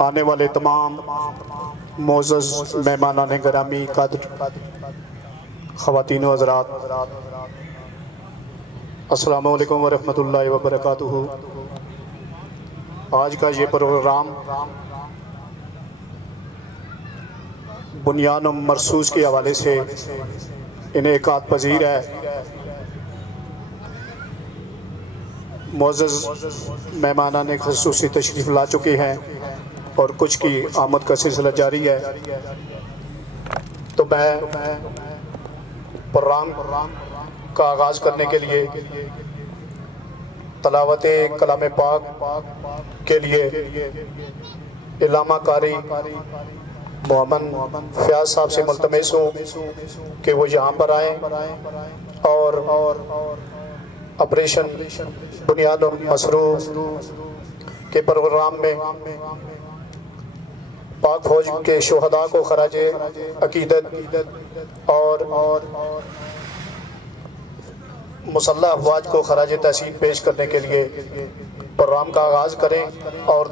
آنے والے تمام معزز مہمانان گرامی قدر، خواتین و حضرات، السلام علیکم ورحمۃ اللہ وبرکاتہ۔ آج کا یہ پروگرام بنیان و مرصوص کے حوالے سے انعقاد پذیر ہے۔ معزز مہمانان خصوصی تشریف لا چکے ہیں اور کچھ کی آمد کا سلسلہ جاری ہے، تو میں پروگرام کا آغاز کرنے کے لیے تلاوت کلام پاک کے لیے علامہ قاری محمد فیاض صاحب سے ملتمس ہوں کہ وہ یہاں پر آئیں اور آپریشن بنیاد و مسرور کے پروگرام میں پاک فوج کے شہداء کو خراج عقیدت اور مسلح افواج کو خراج تحسین پیش کرنے کے لیے پروگرام کا آغاز کریں اور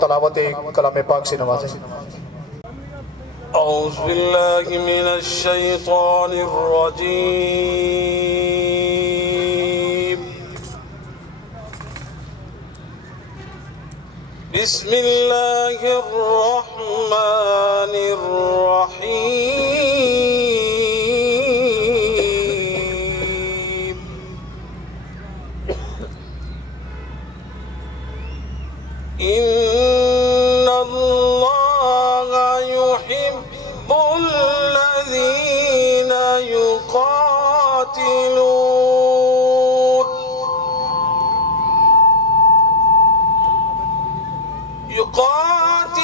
تلاوت کلام پاک سے نوازیں۔ اعوذ باللہ من الشیطان الرجیم، بسم اللہ الرحمن الرحیم، ان اللہ يحب الذین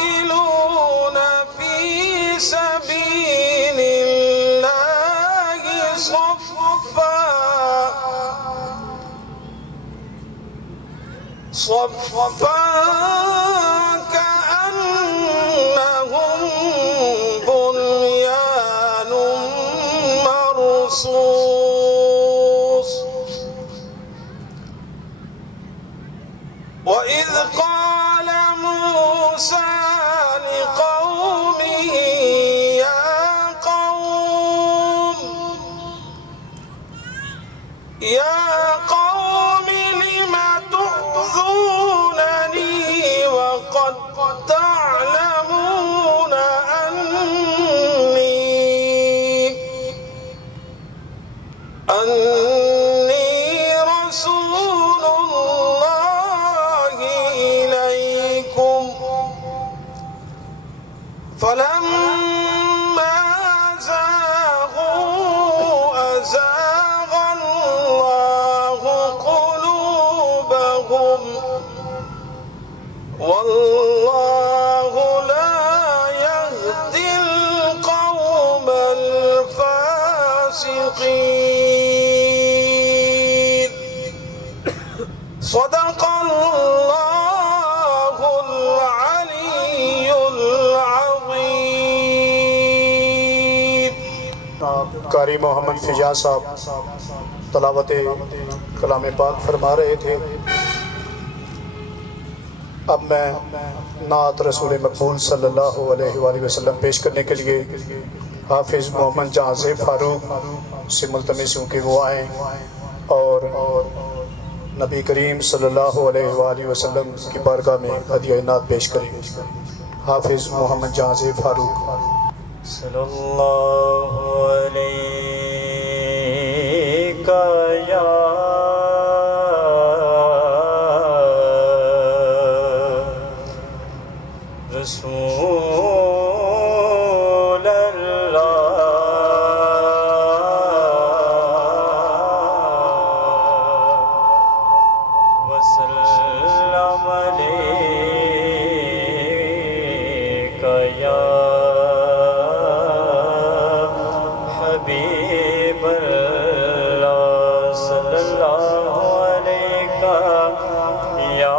يقاتلون في سبيل الله صفا كأنهم بنيان مرصوص، وإذ قال موسى لقومه يا قوم لم تؤذونني وقد تعلمون أني رسول الله إليكم، فلما زاغوا أزاغ الله قلوبهم، والله لا يهدي القوم الفاسقين۔ صدق اللہ العلی العظیم۔ قاری محمد فیاض صاحب تلاوت کلام پاک فرما رہے تھے۔ اب میں نعت رسول مقبول صلی اللہ علیہ وآلہ وسلم پیش کرنے کے لیے حافظ محمد جہاں زیب فاروق سے ملتمس ہوں کہ وہ آئیں اور نبی کریم صلی اللہ علیہ وآلہ وسلم کی بارگاہ میں ہدیہ نعت پیش کریں۔ حافظ محمد جہاں زیب فاروق۔ صلی اللہ علیہ یا رسول اللہ، وسلم علیک یا حبیب اللہ، صلی اللہ علیہ یا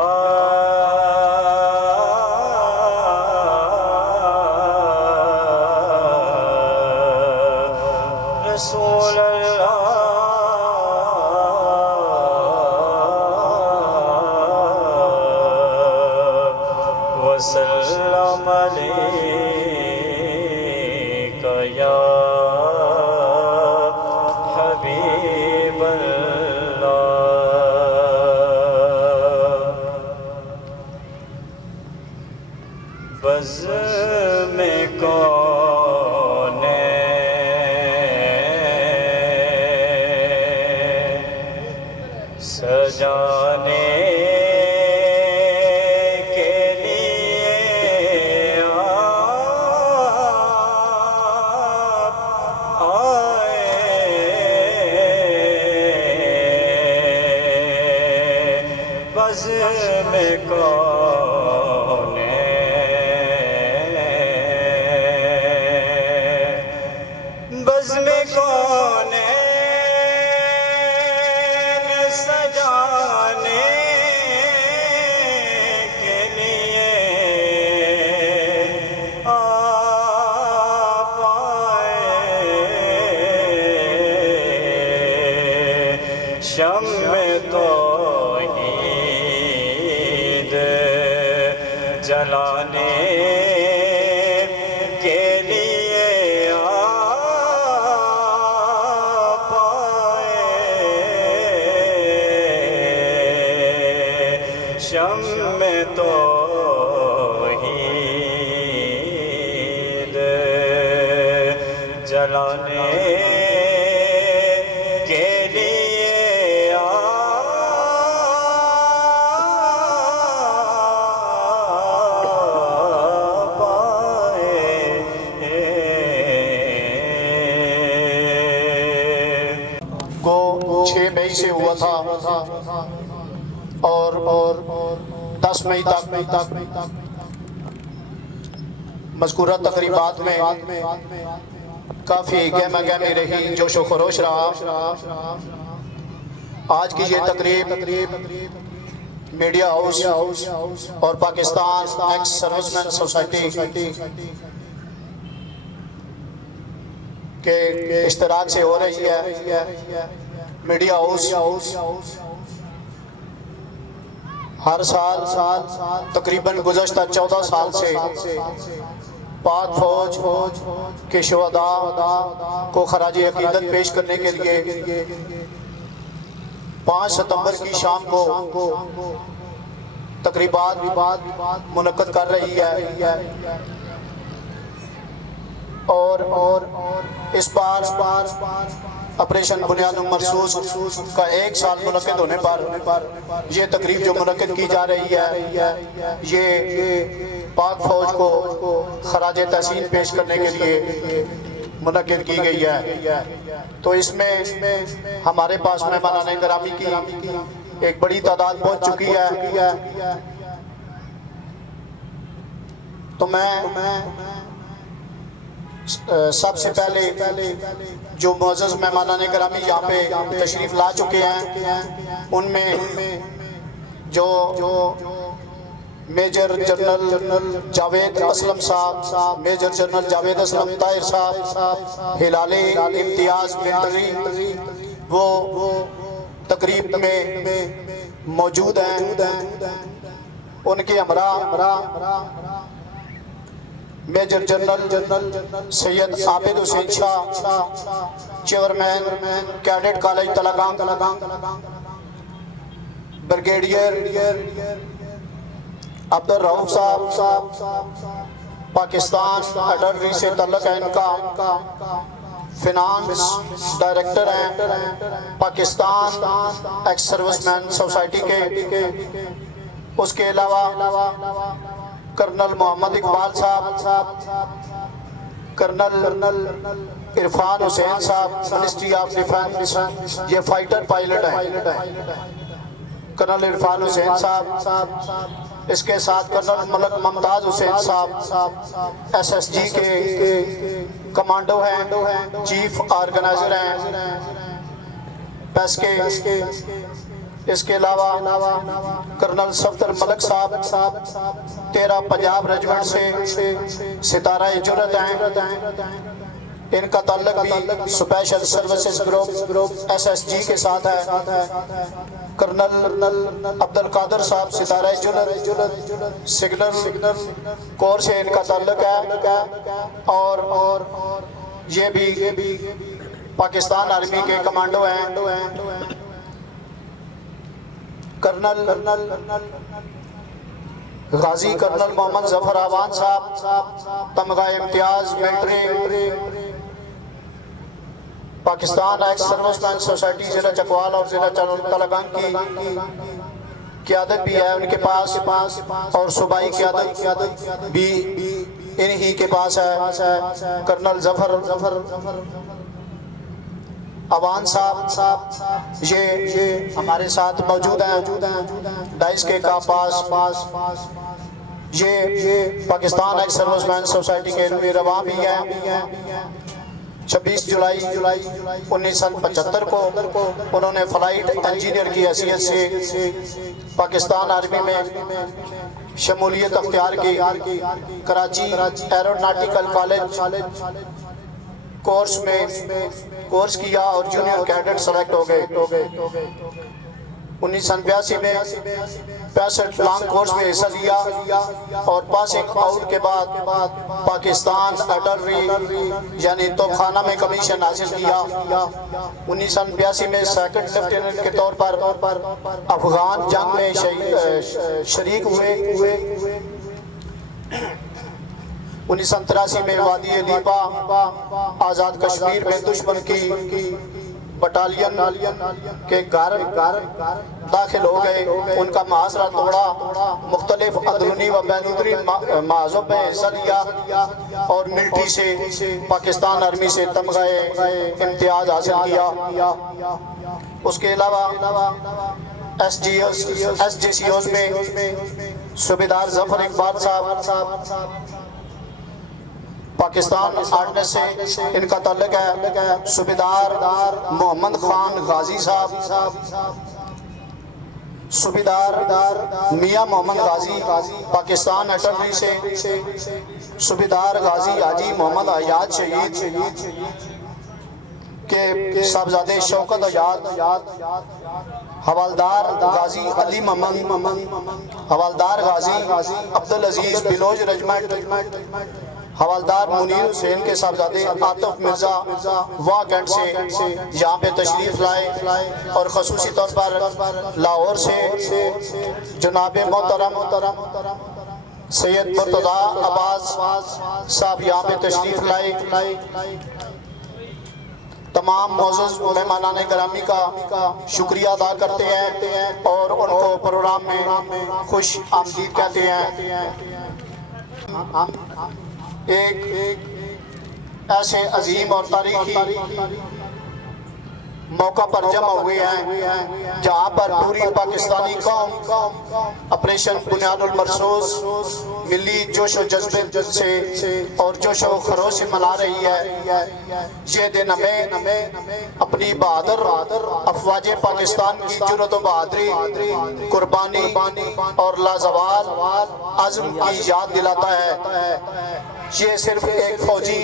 وسلم عليك يا حبيب الله بزم کون سجانے کے لیے آپ آئے بزم کون بزم کون سجانے کے لیے آپ آئے شمع توحید جلانے کے لیے آپ آئے شمع توحید جلانے کے لیے آپ آئے کو 6 مئی سے ہوا تھا اور 10 مئی تک مذکورہ تقریبات میں کافی گہما گہمی رہی، جوش و خروش رہا۔ آج کی یہ تقریب میڈیا ہاؤس اور پاکستان ایکس سروس مین سوسائٹی کے اشتراک سے ہو رہی ہے۔ میڈیا ہاؤس ہر سال تقریباً گزشتہ 14 سال سے پاک فوج کے شہداء کو خراج عقیدت پیش کرنے کے لیے 5 ستمبر کی شام کو تقریبات منعقد کر رہی ہے، اور اس بار آپریشن بنیاد مرصوص کا 1 سال منعقد ہونے پر یہ تقریب جو منعقد کی جا رہی ہے یہ پاک فوج کو خراج تحسین پیش کرنے کے لیے منعقد کی گئی ہے۔ تو اس میں ہمارے پاس مہمانان گرامی کی ایک بڑی تعداد پہنچ چکی ہے، تو میں سب سے پہلے جو معزز مہمانان گرامی یہاں پہ تشریف لا چکے ہیں ان میں جو میجر جنرل جاوید اسلم صاحب، میجر جنرل جاوید اسلم طاہر صاحب، ہلالی امتیاز منتری، وہ تقریب میں موجود ہیں۔ ان کے ہمراہ major general Syed Abid Hussain Shah, chairman cadet college Talagang, brigadier Abdul Rauf صاحب پاکستان اٹرنری سے تعلق ہے ان کا، فنانس ڈائریکٹر ہیں پاکستان ایکس سروس مین سوسائٹی کے۔ اس کے علاوہ کرنل محمد اقبال صاحب، کرنل عرفان حسین صاحب، منسٹری آف ڈیفنس، یہ فائٹر پائلٹ ہیں، کرنل عرفان حسین صاحب۔ اس کے ساتھ کرنل ملک ممتاز حسین صاحب SSG کے کمانڈو ہیں، چیف آرگنائزر ہیں پیس کے۔ اس کے علاوہ کرنل صفدر ملک صاحب 13 پنجاب ریجمنٹ سے ستارہ جرت ہیں، ان کا تعلق بھی اسپیشل سروسز گروپ SSG کے ساتھ ہے۔ کرنل عبد القادر صاحب ستارہ جلد سگنل کور سے ان کا تعلق ہے، اور یہ بھی پاکستان آرمی کے کمانڈو ہیں۔ کرنل غازی کرنل محمد ظفر آوان صاحب تمغہ امتیاز ملٹری پاکستان ایکس سروس مین سوسائٹی ضلع چکوال اور ضلع تلنگانہ کی قیادت بھی ہے ان کے پاس، اور صوبائی قیادت بھی انہی کے پاس ہے۔ کرنل ظفر آوان صاحب یہ ہمارے ساتھ موجود ہیں ڈائس کے پاس، یہ پاکستان ایکس سروس مین سوسائٹی کے روی رواں بھی ہیں۔ 26 جولائی 1975 کو انہوں نے فلائٹ انجینئر کی حیثیت سے پاکستان آرمی میں شمولیت اختیار کی۔ کراچی ایروناٹیکل کالج کورس کیا اور جونیئر کیڈٹ سلیکٹ ہو گئے۔ 1982 میں 65 لانگ کورس میں حصہ لیا اور پاسنگ آؤٹ کے بعد پاکستان آرٹلری یعنی توپخانہ میں کمیشن حاصل کیا۔ 1982 میں سیکنڈ لیفٹیننٹ کے طور پر افغان جنگ میں شریک ہوئے۔ 1983 میں وادی لیپا آزاد کشمیر میں دشمن کی بٹالین کے گھر داخل ہو گئے، ان کا محاصرہ توڑا، مختلف اندرونی و بینظری معاذوں میں حصہ لیا اور ملٹری سے پاکستان آرمی سے تمغہ امتیاز حاصل کیا۔ اس کے علاوہ ایس جی سی اوز میں صوبیدار ظفر اقبال صاحب پاکستان آرڈننس سے ان کا تعلق ہے۔ صوبیدار محمد خان غازی صاحب، صوبیدار میاں محمد غازی پاکستان آرٹلری سے، صوبیدار غازی حاجی محمد حیات شہید کے صاحبزادے شوکت حیات، حوالدار غازی علی محمد، حوالدار غازی عبدالعزیز بلوچ رجمنٹ، حوالدار منیر حسین کے صاحبزادے عاطف مرزا واں کینٹ سے یہاں پہ تشریف لائے، اور خصوصی طور پر لاہور سے جناب محترم سید مرتضیٰ عباس صاحب یہاں پہ تشریف لائے۔ تمام معزز مہمانان گرامی کا شکریہ ادا کرتے ہیں اور ان کو پروگرام میں خوش آمدید کہتے ہیں۔ ایک ایسے عظیم اور تاریخی موقع پر جمع ہوئے ہیں جہاں پر پوری پاکستانی قوم آپریشن بنیاد المرصوص ملی جوش و جذبے سے اور جوش و خروش سے منا رہی ہے۔ یہ دن ہمیں اپنی بہادر افواج پاکستان کی جرأت و بہادری، قربانی اور لازوال عزم کی یاد دلاتا ہے۔ یہ صرف ایک فوجی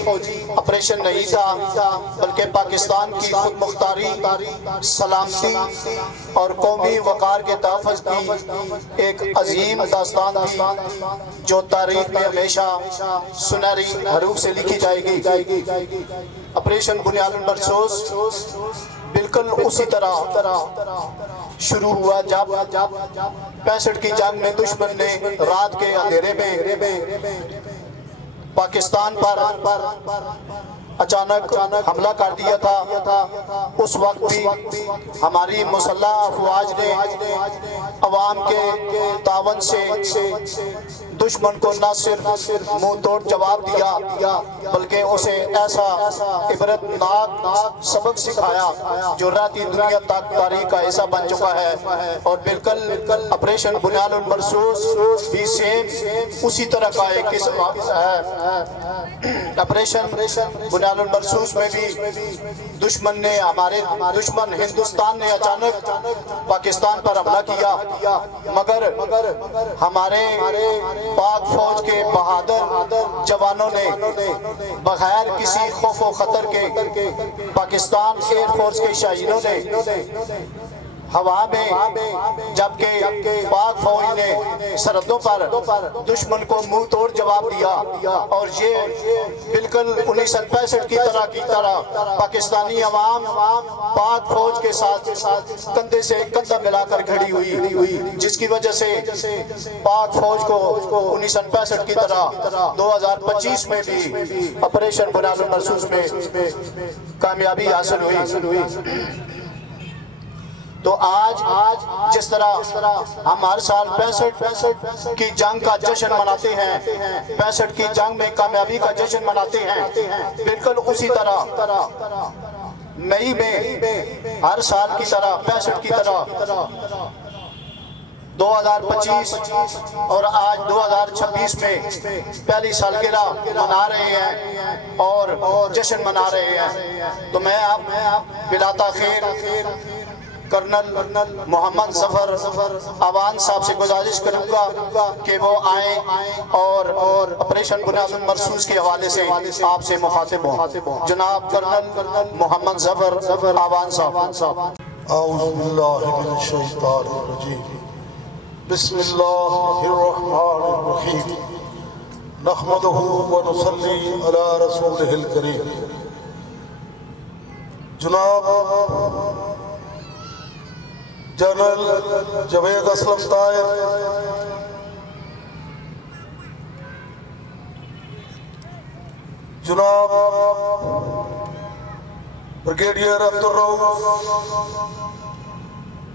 آپریشن نہیں تھا بلکہ پاکستان کی خود مختاری، سلامتی اور قومی وقار کے تحفظ کی ایک عظیم داستان تھی جو تاریخ میں ہمیشہ سنہری حروف سے لکھی جائے گی۔ آپریشن بنیاد المرصوص بالکل اسی طرح شروع ہوا جب 65 کی جنگ میں دشمن نے رات کے اندھیرے میں پاکستان پر اچانک حملہ کر دیا تھا۔ اس وقت بھی ہماری مسلح افواج نے عوام کے تعاون سے دشمن کو نہ صرف منہ توڑ جواب دیا بلکہ اسے ایسا عبرتناک سبق سکھایا جو رہتی دنیا تک تاریخ کا حصہ بن چکا ہے۔ اور بالکل آپریشن بنیاد المرصوص بھی سیم اسی طرح کا ایک قسم ہے۔ آپریشن بنیاد المرصوص میں بھی دشمن ہندوستان نے اچانک پاکستان پر حملہ کیا، مگر ہمارے پاک فوج کے بہادر جوانوں نے بغیر کسی خوف و خطر کے، پاکستان ایئر فورس کے شاہینوں نے ہوا میں جبکہ پاک فوج نے سرحدوں پر دشمن کو منہ توڑ جواب دیا، اور یہ بالکل 1965 کی طرح پاکستانی عوام پاک فوج کے ساتھ کندھے سے کندھا ملا کر کھڑی ہوئی، جس کی وجہ سے پاک فوج کو 1965 کی طرح 2025 میں بھی آپریشن بنیاد المرصوص میں کامیابی حاصل ہوئی۔ تو آج جس طرح ہم ہر سال 65 کی جنگ کا جشن مناتے ہیں، 65 کی جنگ میں کامیابی کا جشن مناتے ہیں، بالکل اسی طرح مئی میں ہر سال کی طرح 65 کی طرح 2025 اور آج 2026 میں پہلی سالگرہ منا رہے ہیں اور جشن منا رہے ہیں۔ تو میں اب بلا تاخیر کرنل محمد ظفر اوان صاحب سے گزارش کروں گا کہ وہ آئیں اور آپریشن بنیاد المرصوص کے حوالے سے آپ سے مخاطب ہوں۔ جناب کرنل محمد ظفر اوان صاحب۔ اعوذ باللہ من الشیطان الرجیم، بسم اللہ الرحمن الرحیم، نحمدہ ونصلی علی رسولہ الکریم۔ جناب جنرل جاوید اسلم طاہر، جناب بریگیڈیئر عبدالرؤف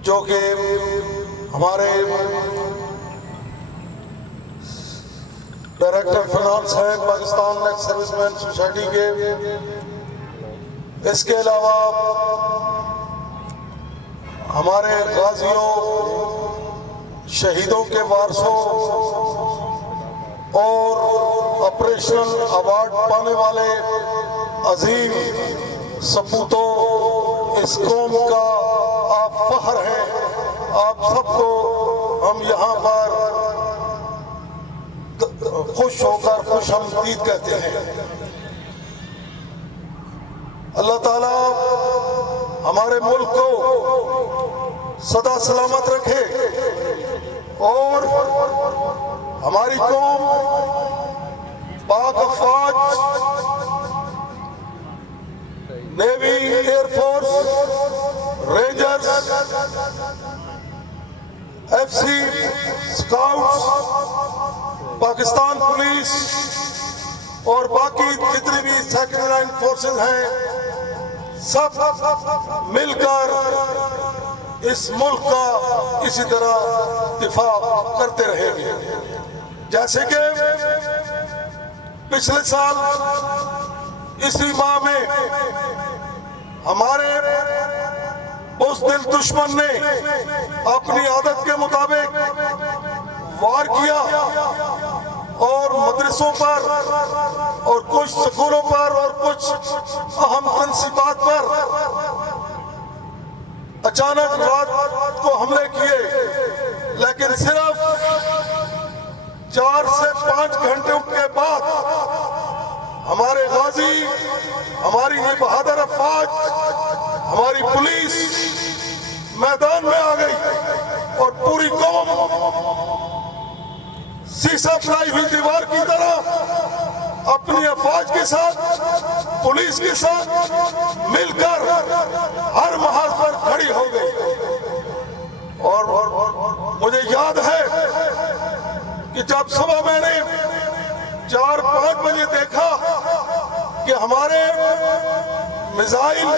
جو کہ ہمارے ڈائریکٹر فنانس ہیں پاکستان ایکس سروس مین سوسائٹی کے، اس کے علاوہ ہمارے غازیوں، شہیدوں کے وارثوں اور آپریشنل ایوارڈ پانے والے عظیم سپوتوں، اس قوم کا آپ فخر ہیں، آپ سب کو ہم یہاں پر خوش ہو کر خوش آمدید کہتے ہیں۔ اللہ تعالیٰ ہمارے ملک کو سدا سلامت رکھے اور ہماری قوم پاک افواج، navy, air force, Rangers, F C, scouts, Pakistan police اور باقی جتنی بھی سیکٹر لائن فورسز ہیں، سب مل کر اس ملک کا اسی طرح دفاع کرتے رہیں گے۔ جیسے کہ پچھلے سال اسی ماہ میں ہمارے بزدل دشمن نے اپنی عادت کے مطابق وار کیا اور مدرسوں پر اور کچھ سکولوں پر اور کچھ اہم تنصیبات پر اچانک رات کو حملے کیے، لیکن صرف 4 سے 5 گھنٹے کے بعد ہمارے غازی، ہماری یہ بہادر افواج، ہماری پولیس میدان میں آ گئی اور پوری قوم سیسا پلائی ہوئی دیوار کی طرح اپنی افواج کے ساتھ، پولیس کے ساتھ مل کر ہر محاذ پر کھڑی ہو گئی۔ اور مجھے یاد ہے کہ جب صبح میں نے 4-5 بجے دیکھا کہ ہمارے میزائل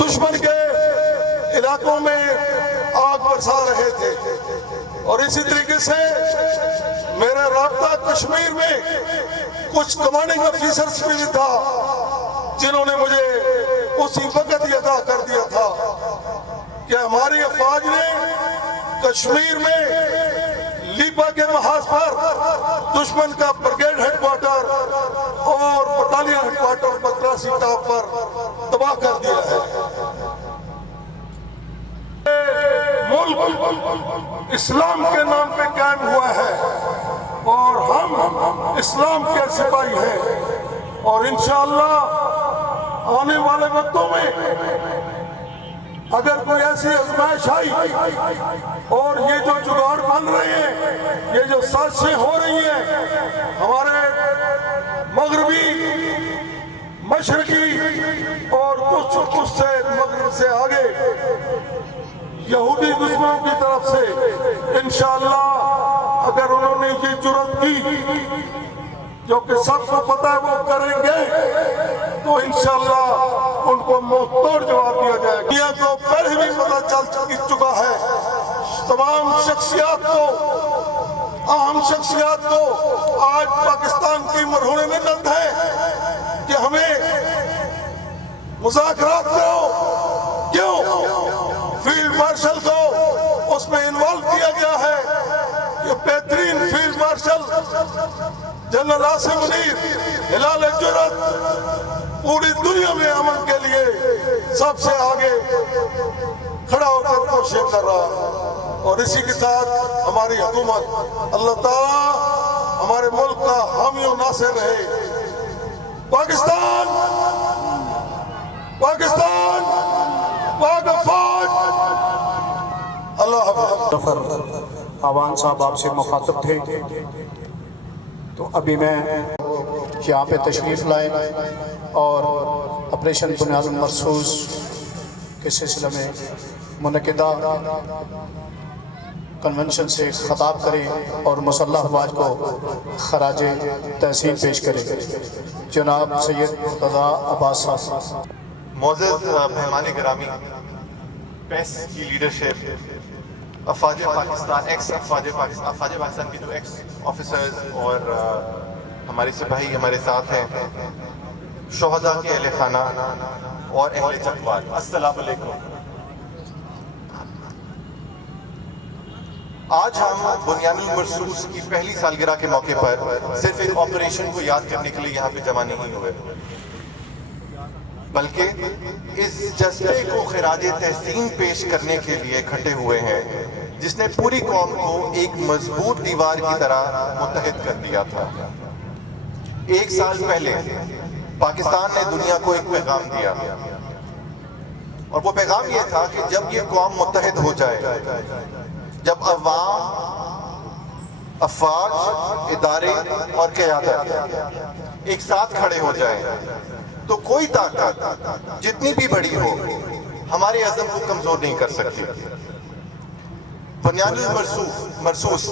دشمن کے علاقوں میں آگ برسا رہے تھے، اور اسی طریقے سے میرا رابطہ کشمیر میں کچھ کمانڈنگ آفیسرز بھی تھا جنہوں نے مجھے اسی وقت یہ ادا کر دیا تھا کہ ہماری افواج نے کشمیر میں لیپا کے محاذ پر دشمن کا بریگیڈ ہیڈ کوارٹر اور بٹالین ہیڈ کوارٹر بتراسی ٹاپ پر تباہ کر دیا ہے۔ ملک اسلام کے نام پہ قائم ہوا ہے اور ہم اسلام کے سپاہی ہیں، اور انشاءاللہ آنے والے وقتوں میں اگر کوئی ایسی آزمائش آئی اور یہ جو جگاڑ بن رہے ہیں، یہ جو سازشیں ہو رہی ہیں، ہمارے مغربی، مشرقی اور کچھ سے مغرب سے آگے یہودی دشمنوں کی طرف سے انشاءاللہ اگر انہوں نے یہ جرات کی، جو کہ سب کو پتہ ہے وہ کریں گے، تو انشاءاللہ ان کو منہ توڑ جواب دیا جائے گا۔ دنیا کو پہلے بھی پتہ چل چکا ہے، تمام شخصیات کو، اہم شخصیات کو آج پاکستان کی مرہون منت ہے کہ ہمیں مذاکرات کرو۔ کیوں؟ فیلڈ مارشل کو اس میں انوالو کیا گیا ہے، یہ بہترین field marshal general Asim Munir, ہلال جرأت، پوری دنیا میں امن کے لیے سب سے آگے کھڑا ہو کر کوشش کر رہا ہے، اور اسی کے ساتھ ہماری حکومت، اللہ تعالیٰ ہمارے ملک کا حامی و ناصر رہے۔ پاکستان، پاکستان، پاک فوج، اللہ حافظ۔ ظفر آوان صاحب آپ سے مخاطب تھے، تو ابھی میں یہاں پہ تشریف لائے اور آپریشن بنیاد المرصوص کے سلسلے میں منعقدہ کنونشن سے خطاب کریں اور مسلح افواج کو خراج تحسین پیش کریں۔ جناب سید مرتضیٰ عباس صاحب۔ معزز مہمان گرامی، پیس کی لیڈرشپ، افواج پاکستان، ایکس افواج پاکستان کے جو ایکس آفیسرز اور ہمارے سپاہی ہمارے ساتھ ہیں، شہداء کے اہل خانہ اور اہل چکوال، السلام علیکم۔ آج ہم بنیاد المرصوص کی پہلی سالگرہ کے موقع پر صرف ایک آپریشن کو یاد کرنے کے لیے یہاں پہ جمع نہیں ہوئے، بلکہ اس جذبے کو خراج تحسین پیش کرنے کے لیے اکٹھے ہوئے ہیں جس نے پوری قوم کو ایک مضبوط دیوار کی طرح متحد کر دیا تھا۔ ایک سال پہلے پاکستان نے دنیا کو ایک پیغام دیا، اور وہ پیغام یہ تھا کہ جب یہ قوم متحد ہو جائے، جب عوام، افواج، ادارے اور قیادت ایک ساتھ کھڑے ہو جائیں تو کوئی طاقت جتنی بھی بڑی ہو ہمارے عزم کو کمزور نہیں کر سکتی۔ بنیاد المرصوص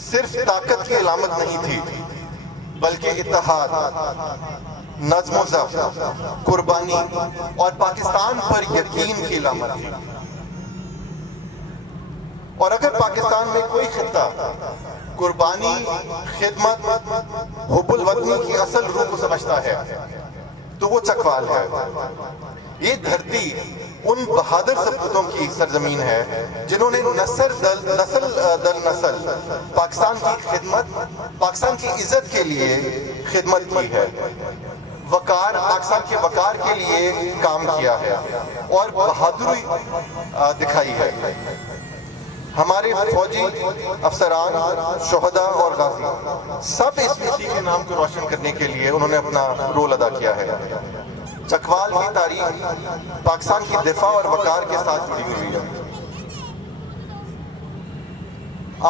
صرف طاقت کی علامت نہیں تھی، بلکہ اتحاد، نظم و ضبط، قربانی اور پاکستان پر یقین کی علامت تھی۔ اور اگر پاکستان میں کوئی خطہ قربانی، خدمت، حب الوطنی کی اصل روح کو سمجھتا ہے تو وہ چکوال ہے۔ یہ دھرتی ان بہادر سپوتوں کی سرزمین ہے جنہوں نے نسل در نسل پاکستان کی خدمت، پاکستان کی عزت کے لیے خدمت کی ہے، پاکستان کے وقار کے لیے کام کیا ہے اور بہادری دکھائی ہے۔ ہمارے فوجی افسران، شہداء اور غازی سب اس مٹی کے نام کو روشن کرنے کے لیے انہوں نے اپنا رول ادا کیا ہے۔ چکوال کی تاریخ پاکستان کی دفاع اور وقار کے ساتھ جڑی ہوئی ہے۔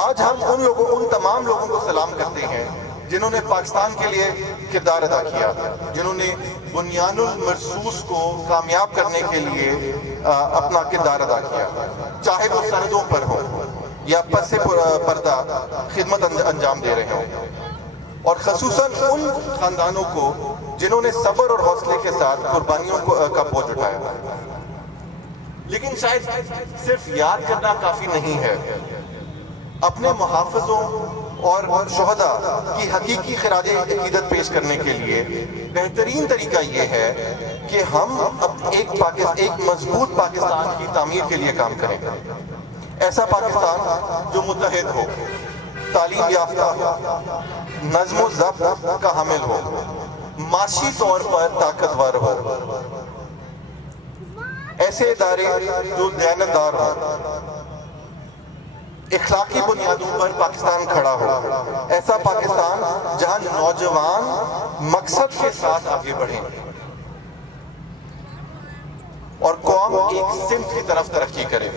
آج ہم ان تمام لوگوں کو سلام کرتے ہیں جنہوں نے پاکستان کے لیے کردار ادا کیا، جنہوں نے بنیاد المرصوص کو کامیاب کرنے کے لیے اپنا کردار ادا کیا، چاہے وہ سرحدوں پر ہو یا پس پردہ خدمت انجام دے رہے ہوں، اور خصوصاً ان خاندانوں کو جنہوں نے صبر اور حوصلے کے ساتھ قربانیوں کا بوجھ اٹھایا۔ لیکن شاید صرف یاد کرنا کافی نہیں ہے، اپنے محافظوں اور شہداء کی حقیقی خراج عقیدت پیش کرنے کے لیے بہترین طریقہ یہ ہے کہ ہم ایک مضبوط پاکستان کی تعمیر کے لیے کام کریں، ایسا پاکستان جو متحد ہو، تعلیم یافتہ ہو، نظم و ضبط کا حامل ہو، معاشی طور پر طاقتور ہو، ایسے ادارے جو دیانتدار ہوں، اخلاقی بنیادوں پر پاکستان کھڑا ہو، ایسا پاکستان جہاں نوجوان مقصد کے ساتھ آگے بڑھیں اور قوم قوم ایک سمت کی طرف ترقی کرے.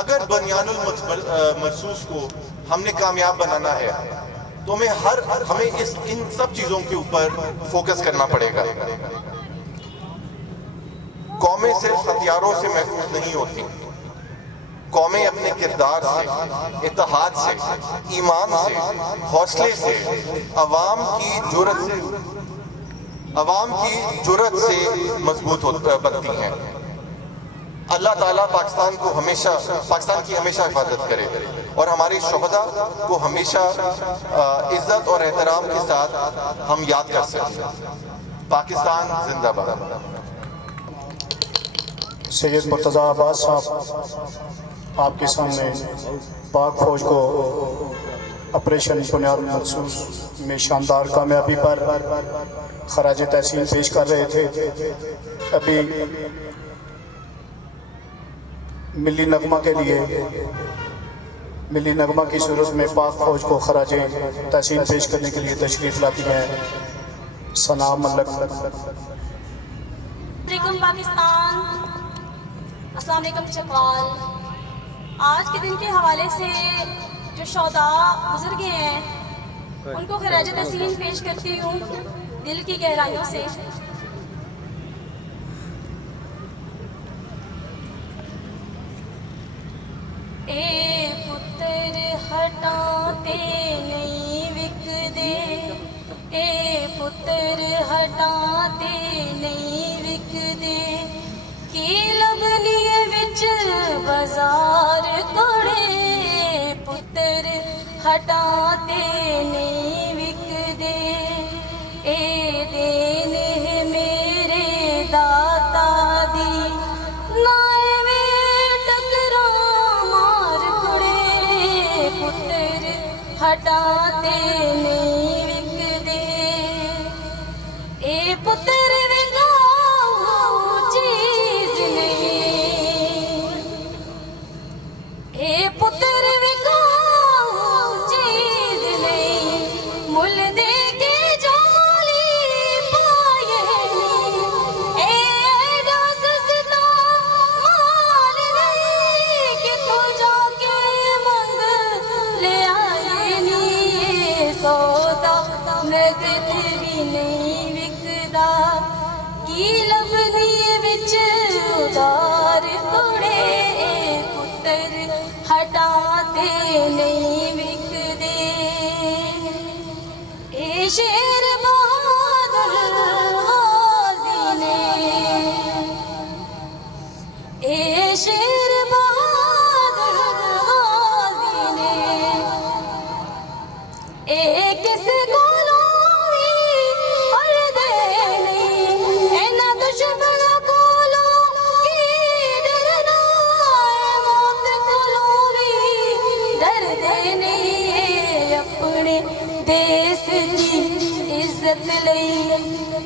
اگر بنیان المرصوص کو ہم نے کامیاب بنانا ہے تو ہمیں ان سب چیزوں کے اوپر فوکس کرنا پڑے گا. قومیں صرف ہتھیاروں سے محفوظ نہیں ہوتی. قومیں اپنے کردار سے، اتحاد سے، ایمان سے، حوصلے سے، عوام کی جرأت سے مضبوط بنتی ہیں. اللہ تعالیٰ پاکستان کی ہمیشہ حفاظت کرے اور ہمارے شہداء کو ہمیشہ عزت اور احترام کے ساتھ ہم یاد کر سکیں. پاکستان زندہ باد. سید مرتضی عباس صاحب آپ کے سامنے پاک فوج کو آپریشن بنیاد المرصوص میں شاندار کامیابی پر خراج تحسین پیش کر رہے تھے. ابھی ملی نغمہ کے لیے ملی نغمہ کی صورت میں پاک فوج کو خراج تحسین پیش کرنے کے لیے تشریف لاتی ہیں ثنا ملک. علیکم پاکستان، السلام علیکم چکوال. آج کے دن کے حوالے سے جو شہداء گزر گئے ہیں ان کو خراج تحسین پیش کرتی ہوں دل کی گہرائیوں سے. اے پتر ہٹاتے نہیں وک دے، اے پتر ہٹاتے نہیں وک دے، کی لبنی وچ بازار کڑے، پتر ہٹاتے نہیں وک دے. اے دین ہے میرے داتا دی، نائے میں ٹکرا مار کڑے، پتر ہٹاتے نہیں وک دے. اے پتر وکاؤ چیز نہیں، اے پتر وکاؤ چیز نہیں، مل دے کے جولی پائے نہیں. اے دس ستا مال نہیں کہ تو جا کے منگ لے آئے نہیں. سودا نقد بھی نہیں وکدا، کی لبنی وچ ادار کڑے، پتر ہٹاتے نہیں وک دے. اے شیر بہادر غازی نے، اے شیر بہادر غازی نے، اے کس کولوں بھی پردے نہیں، اینا دشمن کولوں کی ڈرنا، اے موت کولوں بھی ڈردے نہیں. اے اپنے دیس دی عزت لئی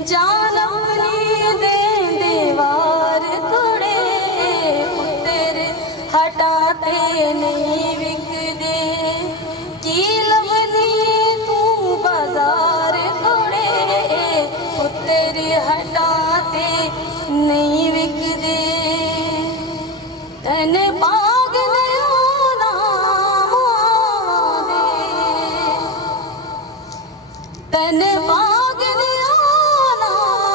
جان اپنی دین دیوار کڑے، پتر ہٹاتے نہیں وک دے، کی لبنی تو بازار کڑے، پتر ہٹاتے نہیں وک دے. تن پاگ دیو نام دے، تن پاگ دیو نام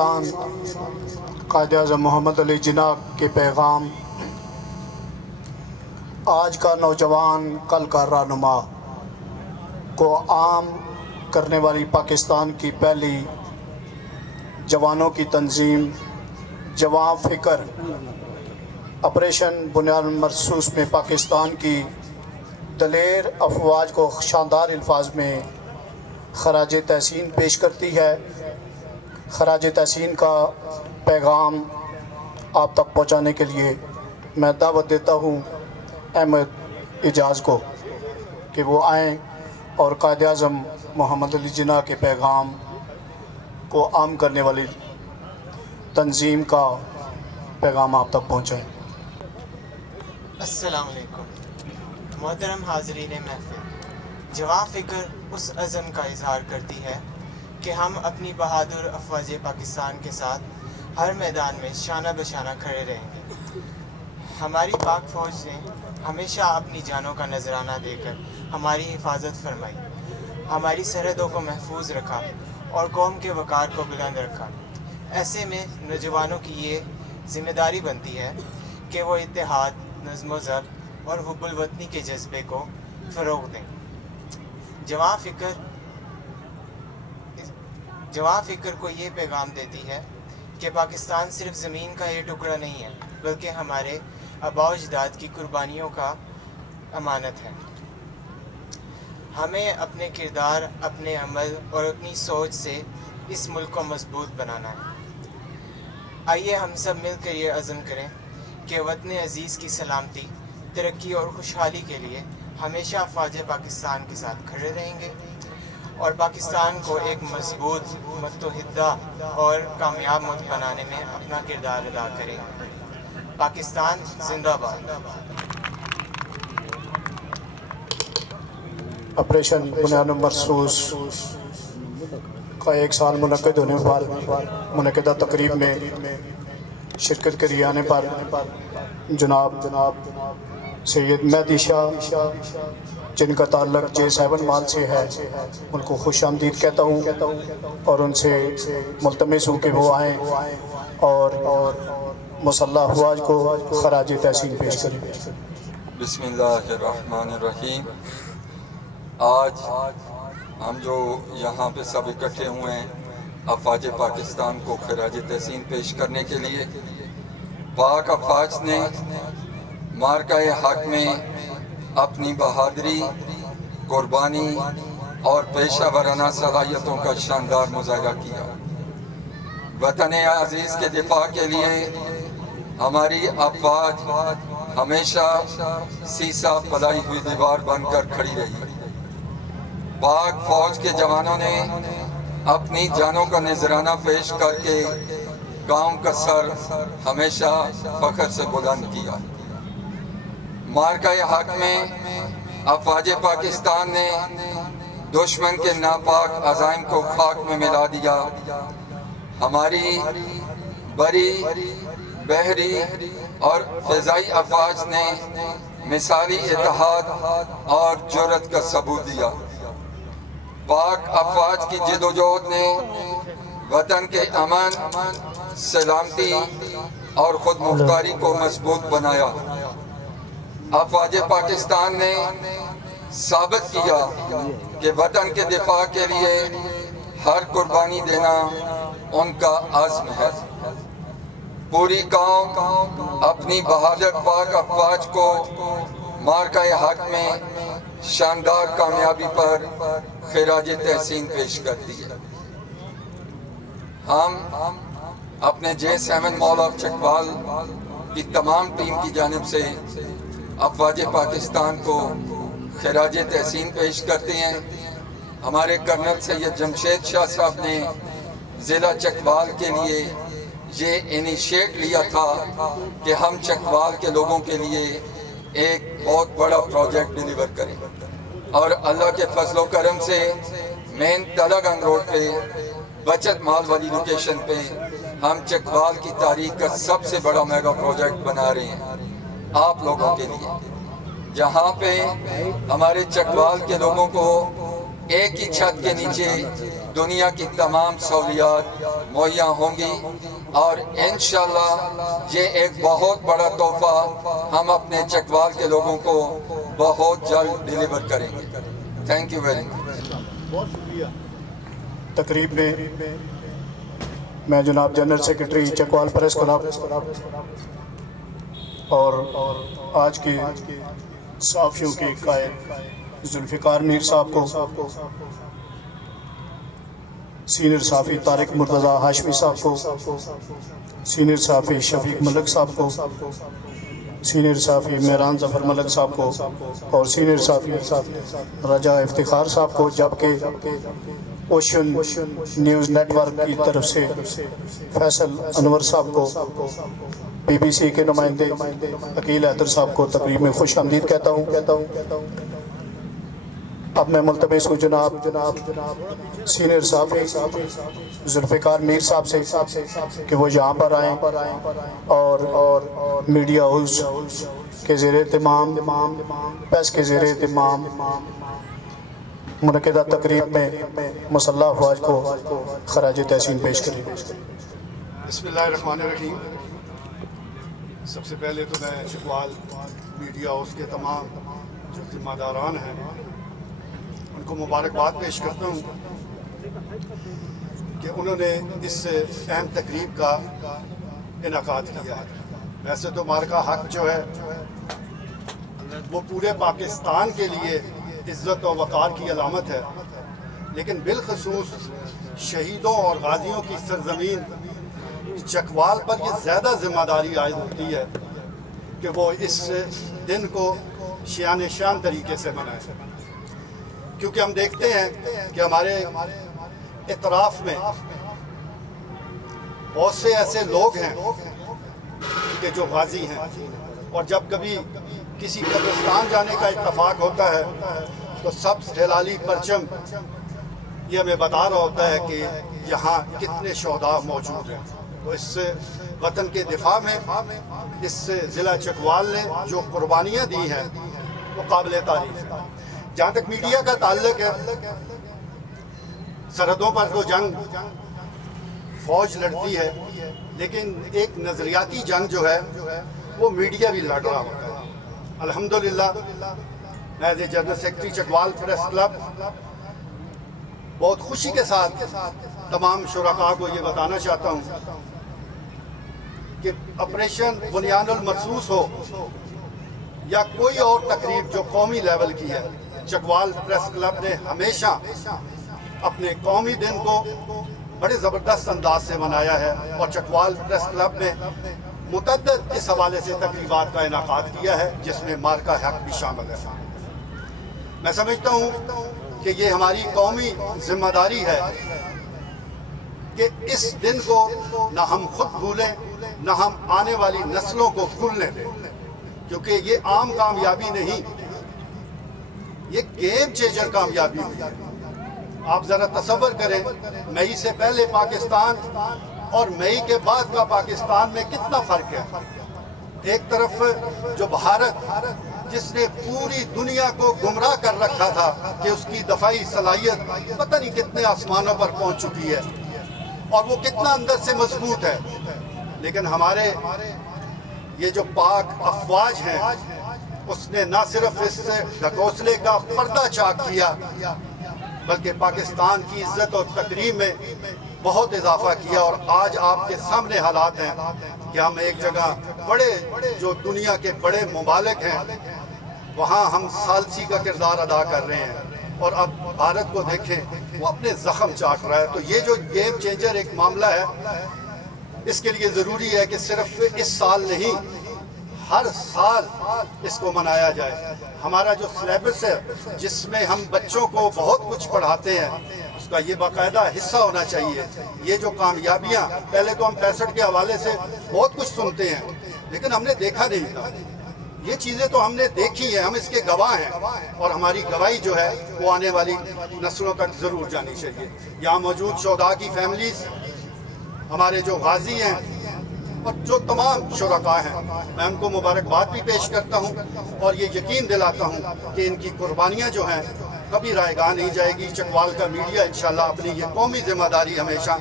پاکستان قائد اعظم محمد علی جناح کے پیغام، آج کا نوجوان کل کا رہنما کو عام کرنے والی پاکستان کی پہلی جوانوں کی تنظیم جوان فکر آپریشن بنیاد مرصوص میں پاکستان کی دلیر افواج کو شاندار الفاظ میں خراج تحسین پیش کرتی ہے۔ خراج تحسین کا پیغام آپ تک پہنچانے کے لیے میں دعوت دیتا ہوں احمد اعجاز کو کہ وہ آئیں اور قائد اعظم محمد علی جناح کے پیغام کو عام کرنے والی تنظیم کا پیغام آپ تک پہنچائیں۔ السلام علیکم محترم حاضرین محفل، جوان فکر اس عزم کا اظہار کرتی ہے کہ ہم اپنی بہادر افواج پاکستان کے ساتھ ہر میدان میں شانہ بشانہ کھڑے رہیں گے۔ ہماری پاک فوج نے ہمیشہ اپنی جانوں کا نذرانہ دے کر ہماری حفاظت فرمائی، ہماری سرحدوں کو محفوظ رکھا اور قوم کے وقار کو بلند رکھا۔ ایسے میں نوجوانوں کی یہ ذمہ داری بنتی ہے کہ وہ اتحاد، نظم و ضبط اور حب الوطنی کے جذبے کو فروغ دیں۔ جوان فکر کو یہ پیغام دیتی ہے کہ پاکستان صرف زمین کا یہ ٹکڑا نہیں ہے، بلکہ ہمارے آباء و اجداد کی قربانیوں کا امانت ہے۔ ہمیں اپنے کردار، اپنے عمل اور اپنی سوچ سے اس ملک کو مضبوط بنانا ہے۔ آئیے ہم سب مل کر یہ عزم کریں کہ وطن عزیز کی سلامتی، ترقی اور خوشحالی کے لیے ہمیشہ افواج پاکستان کے ساتھ کھڑے رہیں گے اور پاکستان کو ایک مضبوط، متحدہ اور کامیاب ملک بنانے میں اپنا کردار ادا کریں گے۔ پاکستان زندہ باد۔ آپریشن بنیاد مرصوص کا 1 سال منعقد ہونے پر منعقدہ تقریب میں شرکت کے لیے آنے پر جناب سید مہدی شاہ، جن کا تعلق J7 مال سے ہے، ان کو خوش آمدید کہتا ہوں اور ان سے ملتمس ہوں کہ وہ آئیں اور مسلح افواج کو خراج تحسین پیش کریں۔ بسم اللہ الرحمن الرحیم۔ آج ہم جو یہاں پہ سب اکٹھے ہوئے ہیں افواج پاکستان کو خراج تحسین پیش کرنے کے لیے، پاک افواج نے مارکہ حق میں اپنی بہادری، قربانی اور پیشہ ورانہ صلاحیتوں کا شاندار مظاہرہ کیا۔ وطن عزیز کے دفاع کے لیے ہماری افواج ہمیشہ سیسا پلائی ہوئی دیوار بن کر کھڑی رہی۔ پاک فوج کے جوانوں نے اپنی جانوں کا نذرانہ پیش کر کے قوم کا سر ہمیشہ فخر سے بلند کیا۔ مارکہ حق میں افواج پاکستان نے دشمن کے ناپاک عزائم کو خاک میں ملا دیا۔ ہماری بری، بحری اور فضائی افواج نے مثالی اتحاد اور جرأت کا ثبوت دیا۔ پاک افواج کی جد و جہد نے وطن کے امن، سلامتی اور خود مختاری کو مضبوط بنایا۔ افواج پاکستان نے ثابت کیا کہ وطن کے دفاع کے لیے ہر قربانی دینا ان کا عزم ہے۔ پوری قوم اپنی بہادر پاک افواج کو مارکہ حق میں شاندار کامیابی پر خراج تحسین پیش کرتی ہے۔ ہم اپنے J7 مال آف چکوال کی تمام ٹیم کی جانب سے افواج پاکستان کو خراج تحسین پیش کرتے ہیں۔ ہمارے کرنل سید جمشید شاہ صاحب نے ضلع چکوال کے لیے یہ انیشیٹ لیا تھا کہ ہم چکوال کے لوگوں کے لیے ایک بہت بڑا پروجیکٹ ڈیلیور کریں، اور اللہ کے فضل و کرم سے مین تلگنگ روڈ پہ بچت مال والی لوکیشن پہ ہم چکوال کی تاریخ کا سب سے بڑا میگا پروجیکٹ بنا رہے ہیں آپ لوگوں کے لیے، جہاں پہ ہمارے چکوال کے لوگوں کو ایک ہی چھت کے نیچے دنیا کی تمام سہولیات مہیا ہوں گی، اور انشاءاللہ یہ ایک بہت بڑا تحفہ ہم اپنے چکوال کے لوگوں کو بہت جلد ڈیلیور کریں گے۔ Thank you very much. تقریب میں میں جناب general secretary Chakwal press club اور آج کے صحافیوں کے قائد ذوالفقار میر صاحب کو، سینئر صحافی طارق مرتضیٰ ہاشمی صاحب کو، سینئر صحافی شفیق ملک صاحب کو، سینئر صحافی مہران ظفر ملک صاحب کو، اور سینئر صحافی رجا افتخار صاحب کو، جبکہ اوشن نیوز نیٹ ورک کی طرف سے فیصل انور صاحب کو، بی بی سی کے نمائندے عقیل حیدر صاحب کو تقریب میں خوش آمدید کہتا ہوں۔ اب میں ملتمس ہوں جناب سینئر صحافی ذوالفقار میر صاحب سے کہ وہ یہاں پر آئیں اور میڈیا ہاؤس کے زیر اہتمام، پریس کے زیر اہتمام منعقدہ تقریب میں مسلح افواج کو خراج تحسین پیش کریں۔ بسم اللہ الرحمن الرحیم۔ سب سے پہلے تو میں چکوال میڈیا ہاؤس کے تمام جو ذمہ داران ہیں ان کو مبارکباد پیش کرتا ہوں کہ انہوں نے اس اہم تقریب کا انعقاد کیا ہے۔ ویسے تو مارکا حق جو ہے وہ پورے پاکستان کے لیے عزت و وقار کی علامت ہے، لیکن بالخصوص شہیدوں اور غازیوں کی سرزمین چکوال پر یہ زیادہ ذمہ داری عائد ہوتی ہے کہ وہ اس دن کو شان شان طریقے سے منائے، کیونکہ ہم دیکھتے ہیں کہ ہمارے اطراف میں بہت سے ایسے لوگ ہیں کہ جو غازی ہیں، اور جب کبھی کسی قبرستان جانے کا اتفاق ہوتا ہے تو سبز ہلالی پرچم یہ ہمیں بتا رہا ہوتا ہے کہ یہاں کتنے شہداء موجود ہیں۔ تو اس سے وطن کے دفاع میں اس سے ضلع چکوال نے جو قربانیاں دی ہیں وہ قابل تعریف ہے۔ جہاں تک میڈیا کا تعلق ہے، سرحدوں پر تو جنگ فوج لڑتی ہے، لیکن ایک نظریاتی جنگ جو ہے وہ میڈیا بھی لڑ رہا ہوتا ہے۔ الحمدللہ as a general secretary Chakwal press club بہت خوشی کے ساتھ تمام شرکاء کو یہ بتانا چاہتا ہوں کہ آپریشن بنیان المرصوص ہو یا کوئی اور تقریب جو قومی لیول کی ہے، چکوال پریس کلب نے ہمیشہ اپنے قومی دن کو بڑے زبردست انداز سے منایا ہے، اور چکوال پریس کلب نے متعدد اس حوالے سے تقریبات کا انعقاد کیا ہے جس میں مارکا حق بھی شامل ہے۔ میں سمجھتا ہوں کہ یہ ہماری قومی ذمہ داری ہے کہ اس دن کو نہ ہم خود بھولیں نہ ہم آنے والی نسلوں کو بھولنے دیں، کیونکہ یہ عام کامیابی نہیں، یہ گیم چینجر کامیابی ہوئی ہے۔ آپ ذرا تصور کریں، مئی سے پہلے پاکستان اور مئی کے بعد کا پاکستان میں کتنا فرق ہے۔ ایک طرف جو بھارت جس نے پوری دنیا کو گمراہ کر رکھا تھا کہ اس کی دفاعی صلاحیت پتہ نہیں کتنے آسمانوں پر پہنچ چکی ہے اور وہ کتنا اندر سے مضبوط ہے، لیکن ہمارے یہ جو پاک افواج ہیں اس نے نہ صرف اس ڈھکوسلے کا پردہ چاک کیا بلکہ پاکستان کی عزت اور تکریم میں بہت اضافہ کیا، اور آج آپ کے سامنے حالات ہیں کہ ہم ایک جگہ بڑے جو دنیا کے بڑے ممالک ہیں وہاں ہم ثالثی کا کردار ادا کر رہے ہیں، اور اب بھارت کو دیکھیں وہ اپنے زخم چاٹ رہا ہے۔ تو یہ جو گیم چینجر ایک معاملہ ہے، اس کے لیے ضروری ہے کہ صرف اس سال نہیں ہر سال اس کو منایا جائے۔ ہمارا جو سلیبس ہے جس میں ہم بچوں کو بہت کچھ پڑھاتے ہیں اس کا یہ باقاعدہ حصہ ہونا چاہیے۔ یہ جو کامیابیاں پہلے تو ہم 65 کے حوالے سے بہت کچھ سنتے ہیں لیکن ہم نے دیکھا نہیں تھا، یہ چیزیں تو ہم نے دیکھی ہیں، ہم اس کے گواہ ہیں، اور ہماری گواہی جو ہے وہ آنے والی نسلوں تک ضرور جانی چاہیے۔ یہاں موجود شہداء کی فیملیز، ہمارے جو غازی ہیں اور جو تمام شرکاء ہیں، میں ان کو مبارکباد بھی پیش کرتا ہوں اور یہ یقین دلاتا ہوں کہ ان کی قربانیاں جو ہیں کبھی رائگاں نہیں جائے گی. چکوال کا میڈیا انشاءاللہ اپنی یہ قومی ذمہ داری ہمیشہ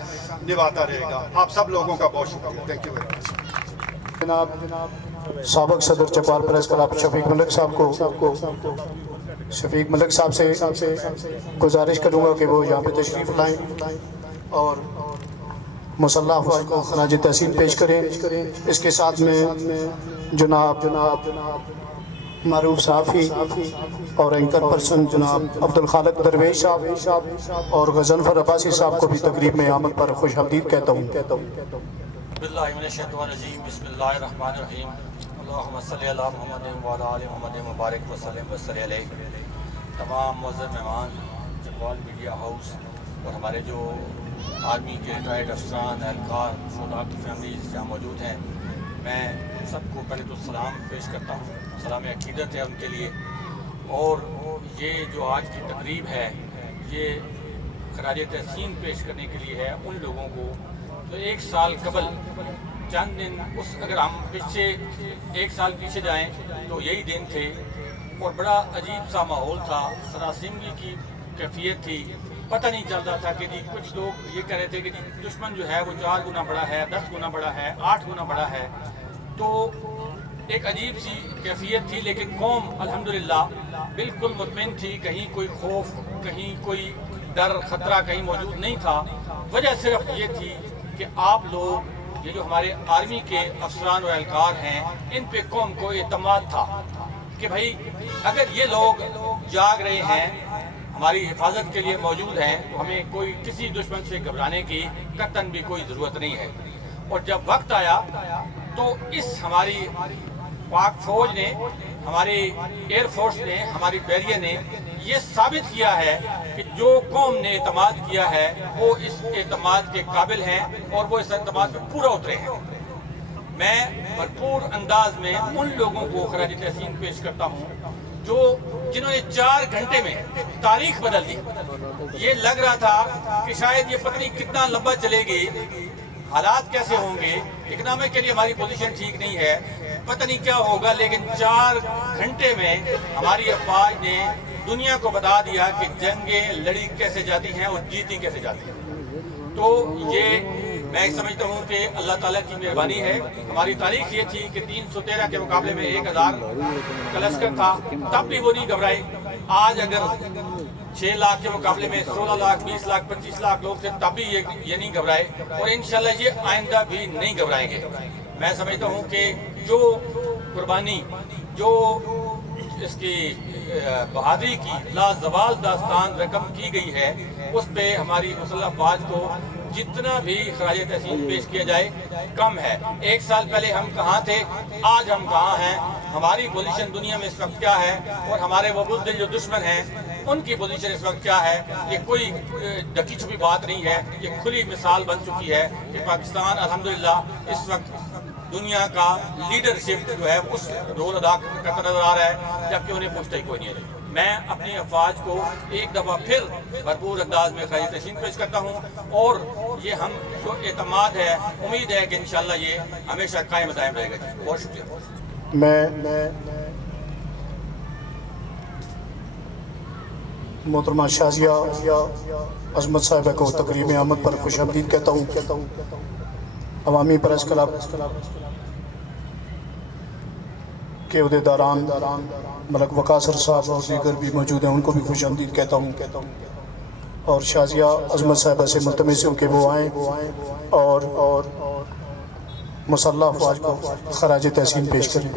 نبھاتا رہے گا. آپ سب لوگوں کا بہت شکریہ. Thank you very much. جناب سابق صدر چکوال پریس کلب شفیق ملک صاحب سے گزارش کروں گا کہ وہ یہاں پہ تشریف لائیں اور مسلح افواج کو خراج تحسین پیش کریں. اس کے ساتھ میں جناب معروف صحافی اور اینکر پرسن جناب عبدالخالق درویش صاحب اور غضنفر عباسی صاحب کو بھی تقریب میں آمد پر خوش آمدید کہتا ہوں. باللہ من الشیطان الرجیم. بسم اللہ الرحمن الرحیم. اللہم صلی علی محمد وعلی آل محمد مبارک وسلم وصلی علیہ. تمام معزز مہمان چکوال میڈیا ہاؤس اور ہمارے جو آرمی کے ریٹائرڈ افسران اہلکار شہداء کی فیملیز جہاں موجود ہیں، میں سب کو پہلے تو سلام پیش کرتا ہوں. سلام عقیدت ہے ان کے لیے. اور یہ جو آج کی تقریب ہے یہ خراج تحسین پیش کرنے کے لیے ہے ان لوگوں کو تو ایک سال قبل چند دن اگر ہم پیچھے ایک سال پیچھے جائیں تو یہی دن تھے اور بڑا عجیب سا ماحول تھا. سراسیمگی کی کیفیت تھی. پتہ نہیں چلتا تھا کہ جی کچھ لوگ یہ کہہ رہے تھے کہ جی دشمن جو ہے وہ 4 گنا بڑا ہے، 10 گنا بڑا ہے، 8 گنا بڑا ہے. تو ایک عجیب سی کیفیت تھی، لیکن قوم الحمدللہ بالکل مطمئن تھی. کہیں کوئی خوف، کہیں کوئی ڈر خطرہ کہیں موجود نہیں تھا. وجہ صرف یہ تھی کہ آپ لوگ یہ جو ہمارے آرمی کے افسران و اہلکار ہیں ان پہ قوم کو اعتماد تھا کہ بھائی اگر یہ لوگ جاگ رہے ہیں، ہماری حفاظت کے لیے موجود ہیں، تو ہمیں کوئی کسی دشمن سے گھبرانے کی قطعاً بھی کوئی ضرورت نہیں ہے. اور جب وقت آیا تو اس ہماری پاک فوج نے، ہماری ایئر فورس نے، ہماری بحریہ نے یہ ثابت کیا ہے کہ جو قوم نے اعتماد کیا ہے وہ اس اعتماد کے قابل ہیں اور وہ اس اعتماد میں پورا اترے ہیں. میں بھرپور انداز میں ان لوگوں کو خراج تحسین پیش کرتا ہوں جنہوں نے 4 گھنٹے میں تاریخ بدل دی. یہ لگ رہا تھا کہ شاید یہ پتہ نہیں کتنا لمبا چلے گی، حالات کیسے ہوں گے، اکنامکلی ہماری پوزیشن ٹھیک نہیں ہے، پتہ نہیں کیا ہوگا. لیکن 4 گھنٹے میں ہماری افواج نے دنیا کو بتا دیا کہ جنگیں لڑی کیسے جاتی ہیں اور جیتی کیسے جاتی ہیں. تو یہ میں سمجھتا ہوں کہ اللہ تعالیٰ کی مہربانی ہے. ہماری تاریخ یہ تھی کہ 313 کے مقابلے میں 1000 کا لشکر تھا، تب بھی وہ نہیں گھبرائے. آج اگر 6 لاکھ کے مقابلے میں 16 لاکھ 20 لاکھ 25 لاکھ لوگ تھے تب بھی یہ نہیں گھبرائے اور انشاءاللہ یہ آئندہ بھی نہیں گھبرائیں گے. میں سمجھتا ہوں کہ جو قربانی، جو اس کی بہادری کی لازوال داستان رقم کی گئی ہے، اس پہ ہماری مسلح افواج کو جتنا بھی خراج تحسین پیش کیا جائے کم ہے. 1 سال پہلے ہم کہاں تھے، آج ہم کہاں ہیں، ہماری پوزیشن دنیا میں اس وقت کیا ہے اور ہمارے وہ بزدل جو دشمن ہیں ان کی پوزیشن اس وقت کیا ہے. یہ کوئی ڈکی چھپی بات نہیں ہے، یہ کھلی مثال بن چکی ہے کہ پاکستان الحمدللہ اس وقت دنیا کا لیڈرشپ جو ہے اس رول ادا کرتا نظر آ رہا ہے، جبکہ انہیں پوچھتا ہی کوئی نہیں ہے. میں اپنی افواج کو ایک دفعہ پھر بھرپور انداز میں خراج تحسین پیش کرتا ہوں اور یہ ہم جو اعتماد ہے، امید ہے کہ انشاءاللہ یہ ہمیشہ قائم دائم رہے گا. بہت شکریہ. میں محترمہ شازیہ عظمت صاحبہ کو تقریب میں آمد پر خوش آمدید کہتا ہوں. عوامی پریس کلب کے عہدیداران ملک وقاصر صاحب اور دیگر بھی موجود ہیں، ان کو بھی خوش آمدید کہتا ہوں. اور شازیہ عظمت صاحبہ سے ملتمس ہوں کہ وہ آئیں اور مسلح افواج کو خراج تحسین پیش کریں.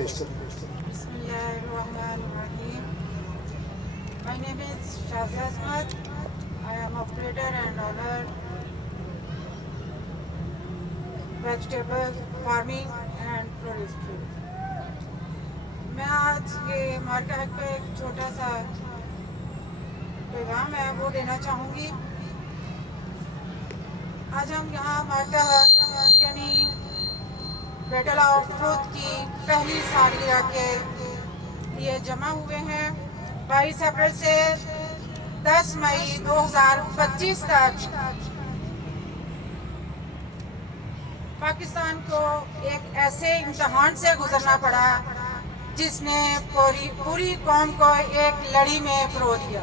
My name is Shazia Azmat. I am operator and owner vegetable farming and floristry. میں آج یہ مارکا حق پہ ایک چھوٹا سا پیغام ہے وہ دینا چاہوں گی. آج ہم یہاں مارکا حق یعنی بیٹل آف ٹروتھ کی پہلی سالگرہ کے لیے جمع ہوئے ہیں. 22 اپریل سے 10 مئی 2025 تک پاکستان کو ایک ایسے امتحان سے گزرنا پڑا جس نے پوری قوم کو ایک لڑی میں پرو دیا.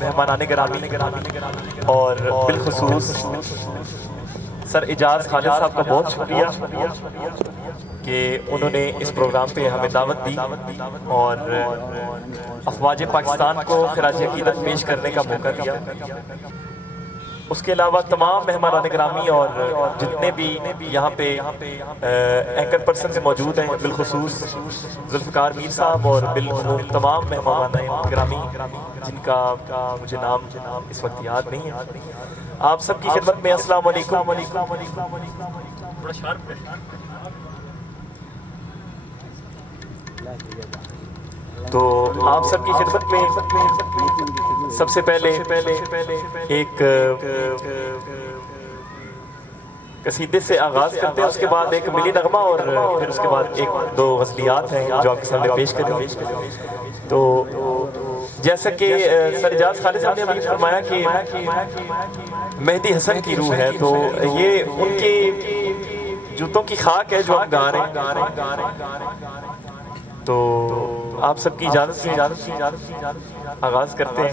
مہمانان گرامی اور بالخصوص سر اعجاز خالد صاحب کا بہت شکریہ کہ انہوں نے اس پروگرام پہ ہمیں دعوت دی اور افواج پاکستان کو خراج عقیدت پیش کرنے کا موقع دیا. اس کے علاوہ تمام مہمانان گرامی اور جتنے بھی یہاں پہ اینکر پرسنز موجود ہیں بالخصوص ذوالفقار میر صاحب اور بالعموم تمام مہمان گرامی جن کا مجھے نام اس وقت یاد نہیں ہے, آپ سب کی خدمت میں السلام علیکم. تو آپ سب کی خدمت میں سب سے پہلے ایک قصیدے سے آغاز کرتے ہیں, اس کے بعد ایک ملی نغمہ اور پھر اس کے بعد ایک دو غزلیات ہیں جو آپ کے سامنے پیش کریں گے. تو جیسا کہ سر اعجاز خالد صاحب نے ابھی فرمایا کہ مہدی حسن کی روح ہے, تو یہ ان کی جوتوں کی خاک ہے جو ہم گا رہے ہیں. تو آپ سب کی اجازت سے آغاز کرتے ہیں.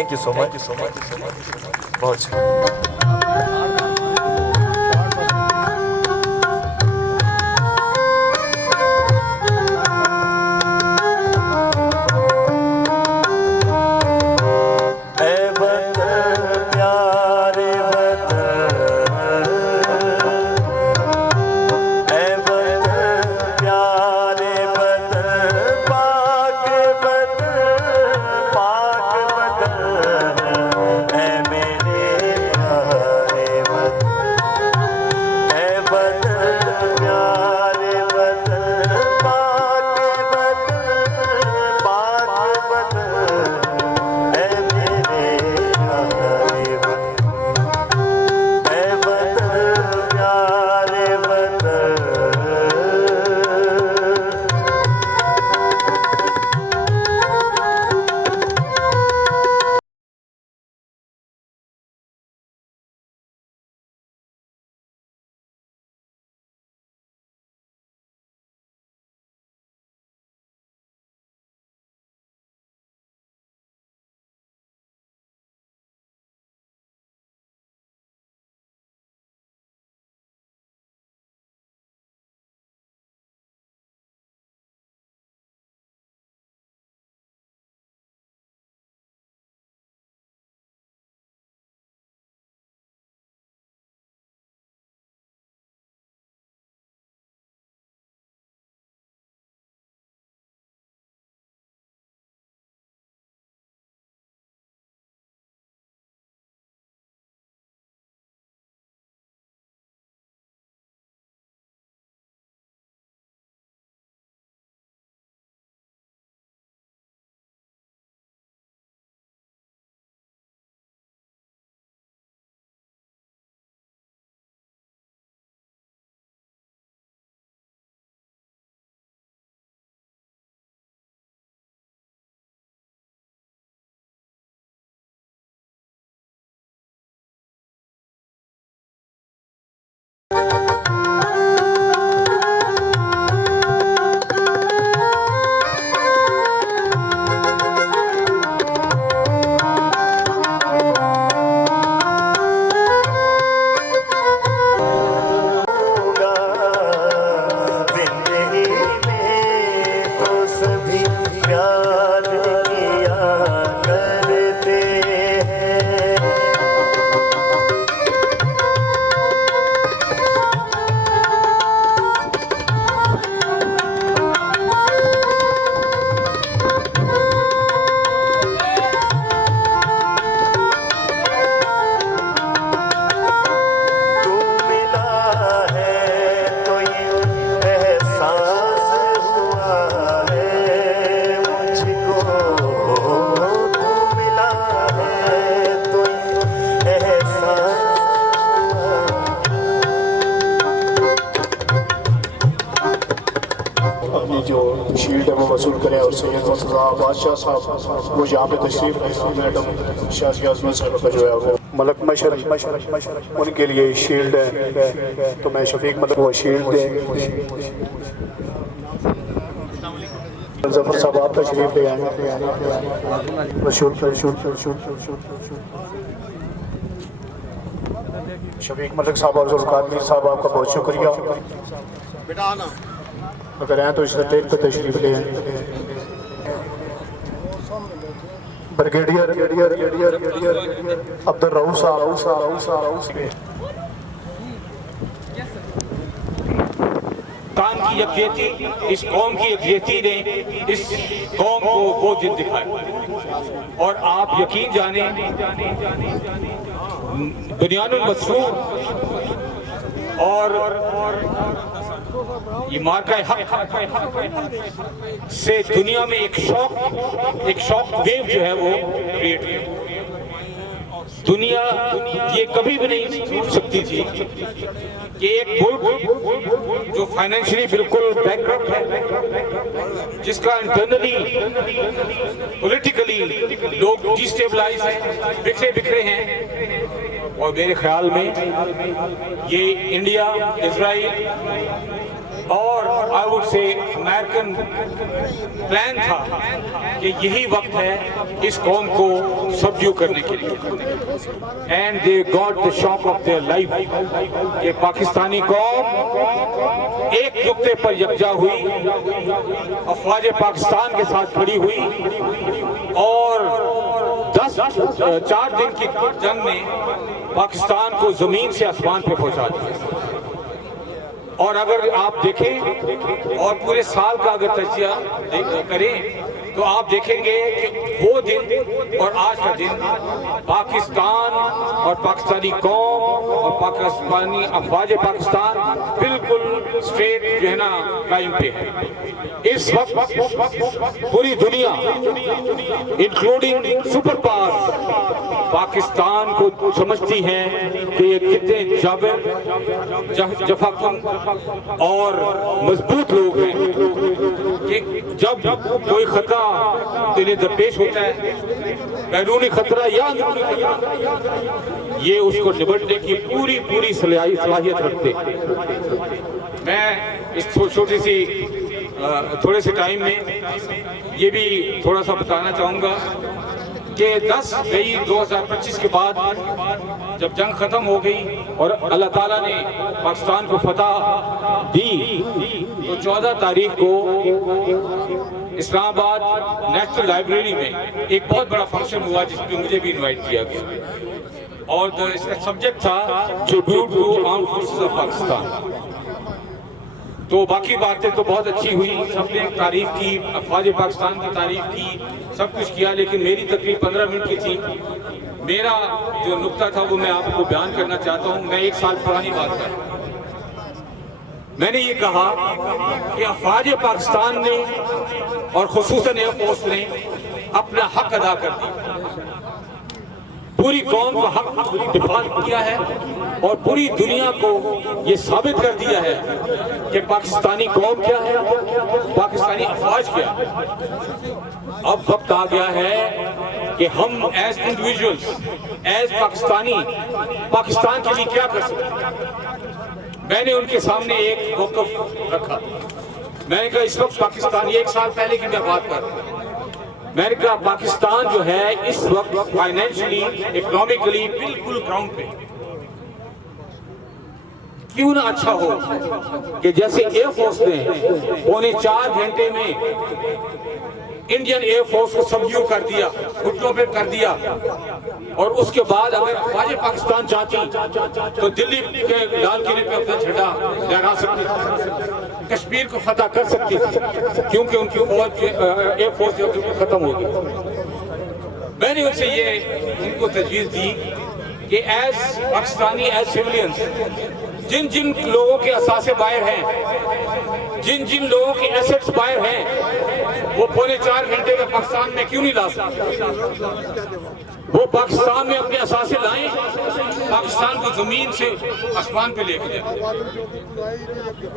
تھینک یو سو مچ بہت شکریہ. شیلڈ ہے وہ وصول کریں اور سید مرتضیٰ بادشاہ صاحب وہ یہاں پہ تشریف میڈم شازیہ عظمت صاحب کا جو ہے وہ ملک مشر ان کے لیے شیلڈ ہے تو میں شفیق ملک وہ شیلڈ دیں. ظفر صاحب آپ تشریف لے آئیں. شفیق ملک صاحب اور ذوالفقار میر صاحب آپ کا بہت شکریہ. اگر ہیں تو اس اسٹیج پہ تشریف لے آئیں. بریگیڈیئر عبدالرؤوف صاحب کی یکجہتی اس قوم کی یکجہتی نے اس قوم کو وہ جد دکھائی. اور آپ یقین جانیں بنیان المسرور اور یہ مارکہ حق سے دنیا میں ایک شوق ویو جو ہے وہ کریٹ ہوئی. دنیا یہ کبھی بھی نہیں سوچ سکتی تھی کہ ایک ملک جو فائنینشلی بالکل بینکرپٹ ہے، جس کا انٹرنلی پولیٹیکلی لوگ ڈی سٹیبلائز ہیں، بکھرے ہیں، اور میرے خیال میں یہ انڈیا، اسرائیل اور I would say American plan تھا کہ یہی وقت ہے اس قوم کو سبڈیو کرنے کے لیے. And they got the shock of their life کہ پاکستانی قوم ایک نقطے پر یکجا ہوئی, افواج پاکستان کے ساتھ کھڑی ہوئی اور 4 دن کی جنگ میں پاکستان کو زمین سے آسمان پہ پہنچا دیا. اور اگر آپ دیکھیں اور پورے سال کا اگر تجزیہ کریں تو آپ دیکھیں گے کہ وہ دن اور آج کا دن پاکستان اور پاکستانی قوم اور پاکستانی افواج پاکستان بالکل اسٹریٹ جو ہے نا قائم پہ ہے. اس وقت پوری دنیا انکلوڈنگ سپر پاور پاکستان کو سمجھتی ہے کہ یہ کتنے جابر جفا کن اور مضبوط لوگ ہیں کہ جب کوئی خطرہ انہیں درپیش ہوتا ہے, بیرونی خطرہ یا اندرونی خطرہ, یہ اس کو نبٹنے کی پوری صلاحیت رکھتے ہیں. میں اس چھوٹی سی تھوڑے سے ٹائم میں یہ بھی تھوڑا سا بتانا چاہوں گا کہ 10 مئی 2025 کے بعد جب جنگ ختم ہو گئی اور اللہ تعالیٰ نے پاکستان کو فتح دی تو 14 تاریخ کو اسلام آباد نیشنل لائبریری میں ایک بہت بڑا فنکشن ہوا جس میں مجھے بھی انوائٹ کیا گیا, اور اس کا سبجیکٹ تھا tribute to armed forces of Pakistan. تو باقی باتیں تو بہت اچھی ہوئی, سب نے تعریف کی, افواج پاکستان کی تعریف کی, سب کچھ کیا, لیکن میری تقریر 15 منٹ کی تھی. میرا جو نقطہ تھا وہ میں آپ کو بیان کرنا چاہتا ہوں. میں 1 سال پرانی بات کر رہا ہوں. میں نے یہ کہا کہ افواج پاکستان نے اور خصوصاً ایئر فورس نے اپنا حق ادا کر دیا, پوری قوم کا حق دفاع کیا ہے اور پوری دنیا کو یہ ثابت کر دیا ہے کہ پاکستانی قوم کیا ہے, پاکستانی افواج کیا ہے. اب وقت آ گیا ہے کہ ہم as individuals, as Pakistani, Pakistan کے لیے کیا کر سکتے ہیں. میں نے ان کے سامنے ایک موقف رکھا. میں نے کہا اس وقت پاکستان, یہ 1 سال پہلے کی میں بات کر رہا ہوں, میں نے کہا پاکستان جو ہے اس وقت فائنینشلی, اکنامکلی بالکل گراؤنڈ پہ. کیوں نہ اچھا ہو کہ جیسے ایئر فورس نے 3.25 گھنٹے میں انڈین ایئر فورس کو سبڈیو کر دیا, گھٹنوں پہ کر دیا, اور اس کے بعد اگر افواج پاکستان چاہتی تو دلی کے لال قلعے پہ اپنا جھنڈا لہرا سکتی تھی, کشمیر کو فتح کر سکتی تھی, کیونکہ ان کی فوج ایئر فورس جو ختم ہو گئی. میں نے ان سے یہ ان کو تجویز دی کہ ایز پاکستانی, ایز سیولینز, جن لوگوں کے اثاثے باہر ہیں, جن لوگوں کے ایسٹس باہر ہیں, وہ 3.25 گھنٹے میں پاکستان میں کیوں نہیں لا سکتے. وہ پاکستان میں اپنے اثاثے لائیں, پاکستان کو زمین سے آسمان پہ لے کے جائیں.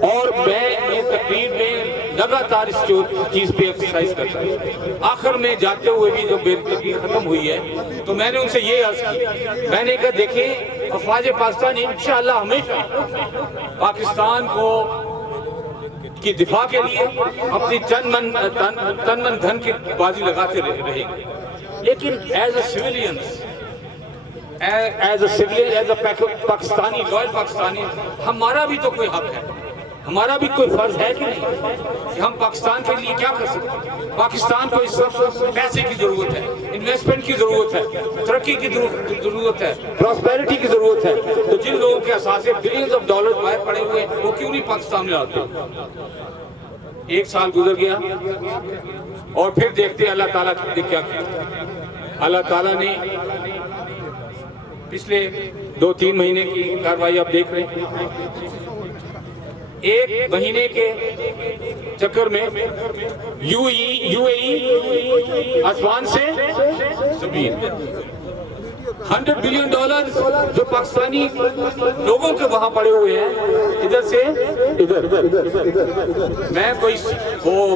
اور میں یہ تقریر میں لگاتار اس چیز پہ ایکسرسائز کرتا ہوں. آخر میں جاتے ہوئے بھی جب میری تقریر ختم ہوئی ہے تو میں نے ان سے یہ عرض کی, میں نے کہا دیکھیں افواج پاکستان انشاءاللہ ہمیشہ پاکستان کو کی دفاع کے لیے اپنی تن من دھن کی بازی لگاتے رہیں گے, لیکن as a civilian, as a Pakistani, loyal Pakistani, ہمارا بھی تو کوئی حق ہے, ہمارا بھی کوئی فرض ہے کہ نہیں کہ ہم پاکستان کے لیے کیا کر سکتے ہیں. پاکستان کو اس وقت پیسے کی ضرورت ہے, انویسٹمنٹ کی ضرورت ہے, ترقی کی ضرورت ہے, پراسپیرٹی کی ضرورت ہے. تو جن لوگوں کے اثاثے بلینز آف ڈالر باہر پڑے ہوئے وہ کیوں نہیں پاکستان میں آتے. 1 سال گزر گیا اور پھر دیکھتے اللہ تعالیٰ نے کیا کیا. اللہ تعالیٰ نے پچھلے 2-3 مہینے کی کارروائی آپ دیکھ رہے ہیں. 1 مہینے کے چکر میں یو اے ای آسمان سے زمین, $100 بلین جو پاکستانی لوگوں کے وہاں پڑے ہوئے ہیں ادھر سے ادھر. میں کوئی وہ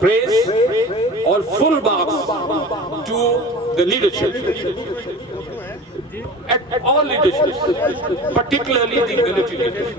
praise or full marks to the leadership, at all leadership, particularly the military leadership.